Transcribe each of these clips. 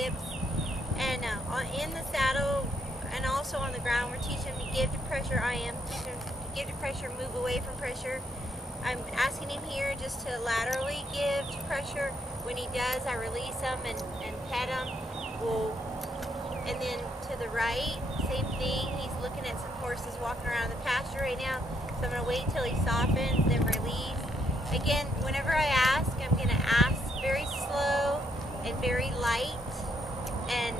hips. And in the saddle and also on the ground, we're teaching him to give to pressure. I am teaching him to give to pressure, move away from pressure. I'm asking him here just to laterally give to pressure. When he does, I release him and pet him. And then to the right, same thing. He's looking at some horses walking around the pasture right now. So I'm going to wait till he softens, then release. Again, whenever I ask, I'm going to ask very slow and very light. And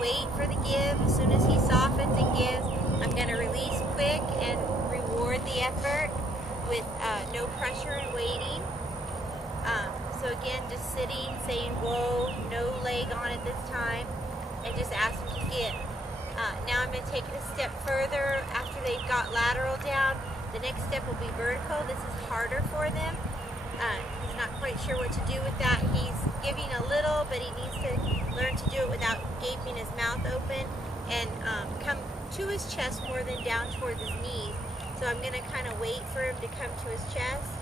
wait for the give. As soon as he softens and gives, I'm going to release quick and reward the effort with no pressure and waiting. So again, just sitting, saying whoa, no leg on it this time, and just ask him to give. Now I'm going to take it a step further. After they've got lateral down, the next step will be vertical. This is harder for them. He's not quite sure what to do with that. He's giving a little, but he needs to learn to do it without gaping his mouth open and come to his chest more than down towards his knees. So I'm going to kind of wait for him to come to his chest,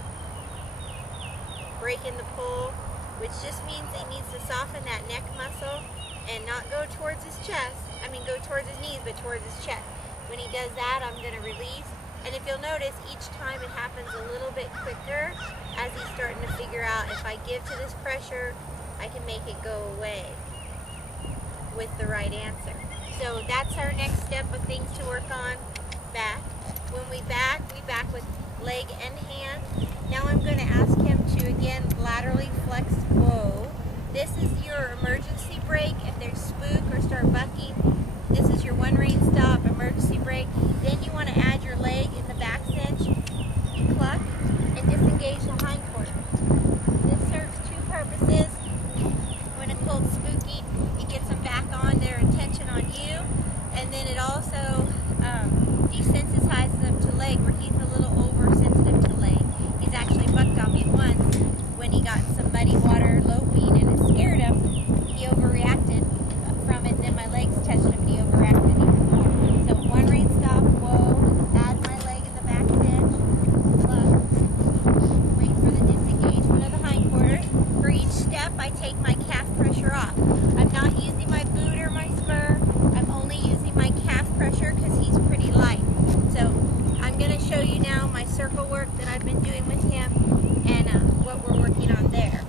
breaking the pull, which just means he needs to soften that neck muscle and not go towards his chest. Go towards his knees, but towards his chest. When he does that, I'm going to release. And if you'll notice, each time it happens a little bit quicker as he's starting to figure out if I give to this pressure, I can make it go away with the right answer. So that's our next step of things to work on. Back. When we back with leg and hand. Now I'm going to ask him to, again, laterally flex whoa. This is your emergency brake. If there's spook or start bucking, this is your one rein stop, emergency brake. Then you want to add your leg in the back cinch, cluck, and disengage the hindquarters. This serves two purposes. When a colt's spooky, it gets them back on their attention on you, and then it also desensitizes them to leg, where he's a little oversensitive to leg. He's actually bucked on me once when he got some muddy water loping and it scared him. He overreacted from it, and then my legs touched him and he overreacted even more. So one rein stop, whoa, add my leg in the back cinch, look, wait for the disengagement of the hindquarters. For each step, I take my calf pressure off. I'm not using my boot or my spur. I'm only using my calf pressure because he's pretty light. So I'm going to show you now my circle work that I've been doing with him and what we're working on there.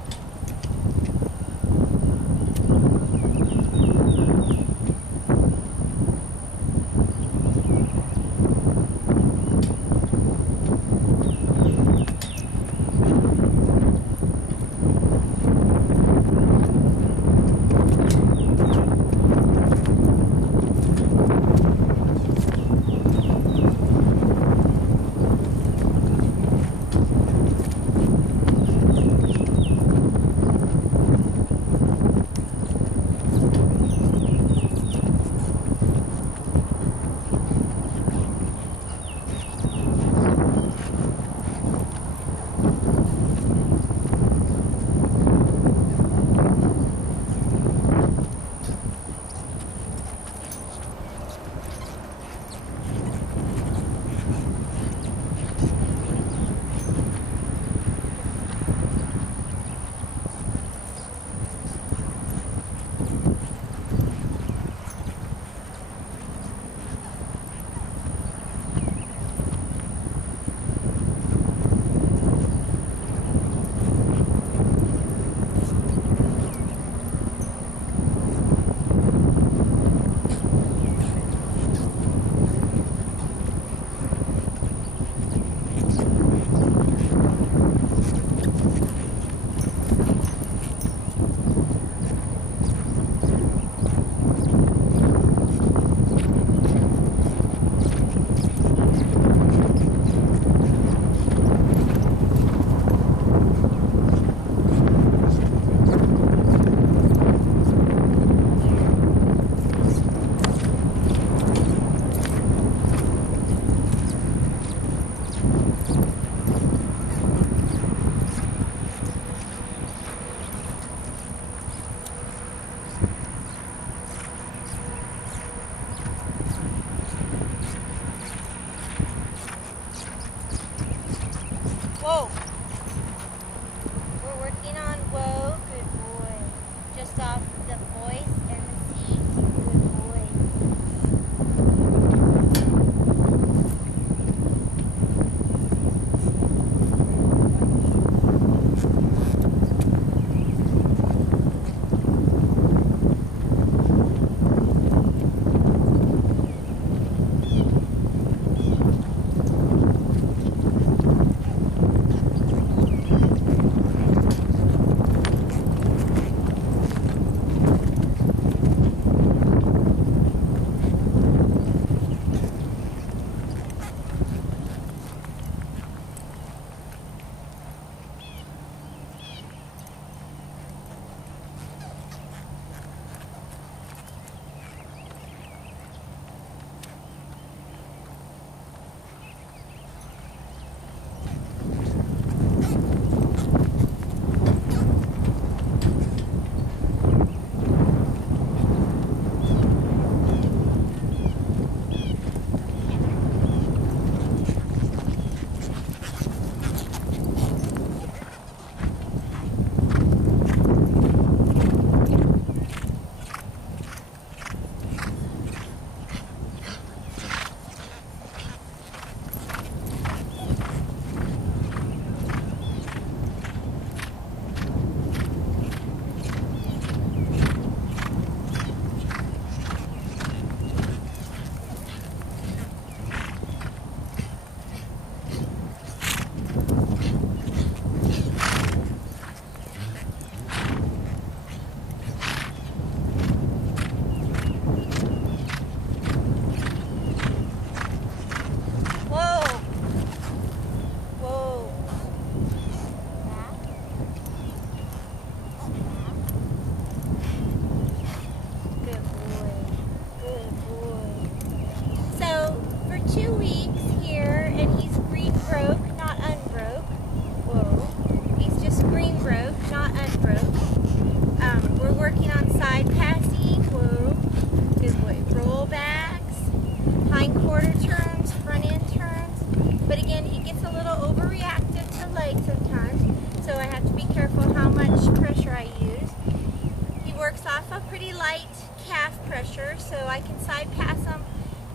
light calf pressure, so I can side pass them,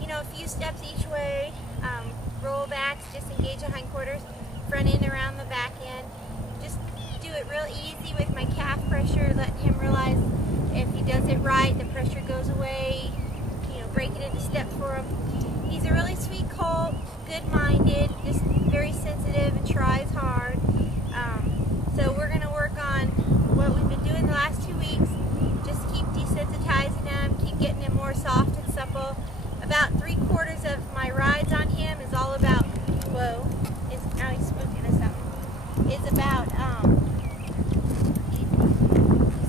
you know, a few steps each way, roll backs, disengage the hindquarters, front end around the back end. Just do it real easy with my calf pressure, letting him realize if he does it right, the pressure goes away, you know, break it into steps for him. He's a really sweet colt, good-minded, just very sensitive and tries hard. So we're going to work on what we've been doing the last 2 weeks. Just keep desensitizing him, keep getting him more soft and supple. About 3/4 of my rides on him is all about, whoa, now he's spooking us out. Is about, you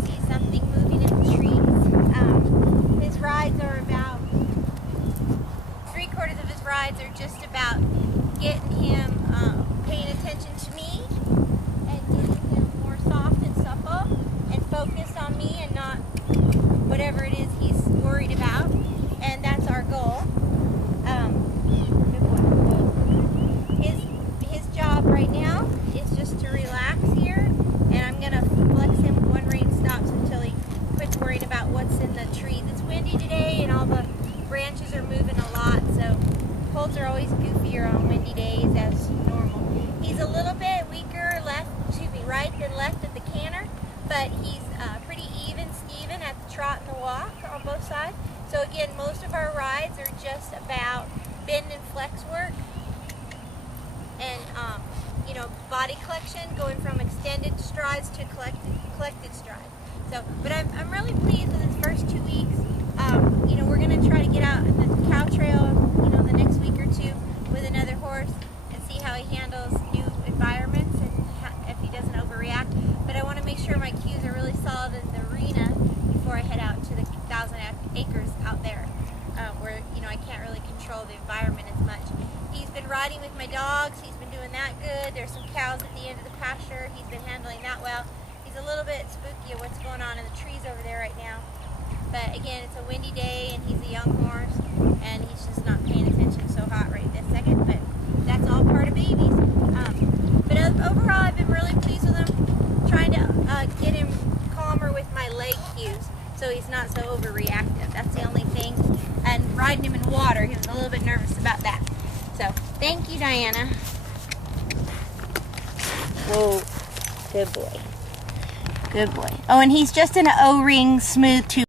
see something moving in the trees. His rides are about, 3/4 of his rides are just about getting him paying attention to me and getting him more soft and supple and focused on me and not whatever it is he's worried about. And that's our goal. His job right now is just to relax here, and I'm going to flex him when rain stops until he quits worrying about what's in the trees. It's windy today and all the branches are moving a lot, so colts are always goofier on windy days as normal. He's a little bit weaker right than left at the canter, but he's pretty even Steven at the trot and the walk on both sides. So again, most of our rides are just about bend and flex work and you know, body collection, going from extended strides to collected strides. So, but I'm really pleased with his first 2 weeks. You know, we're going to try to get out in the cow trail, you know, the next week or two with another horse and see how he handles new environments and if he doesn't overreact. But I want to make sure my cues are really solid in the arena before I head out to the 1,000 acres out there, where, you know, I can't really control the environment as much. He's been riding with my dogs. He's been doing that good. There's some cows at the end of the pasture. He's been handling that well. He's a little bit spooky of what's going on in the trees over there right now. But again, it's a windy day and he's a young horse and he's just not paying attention so hot right this second. But that's all part of babies. But overall, I've been really pleased with him. Trying to get him calmer with my leg cues so he's not so overreactive. That's the only thing. And riding him in water, he was a little bit nervous about that. So, thank you, Diana. Whoa, good boy. Good boy. Oh, and he's just in an O-ring smooth tube.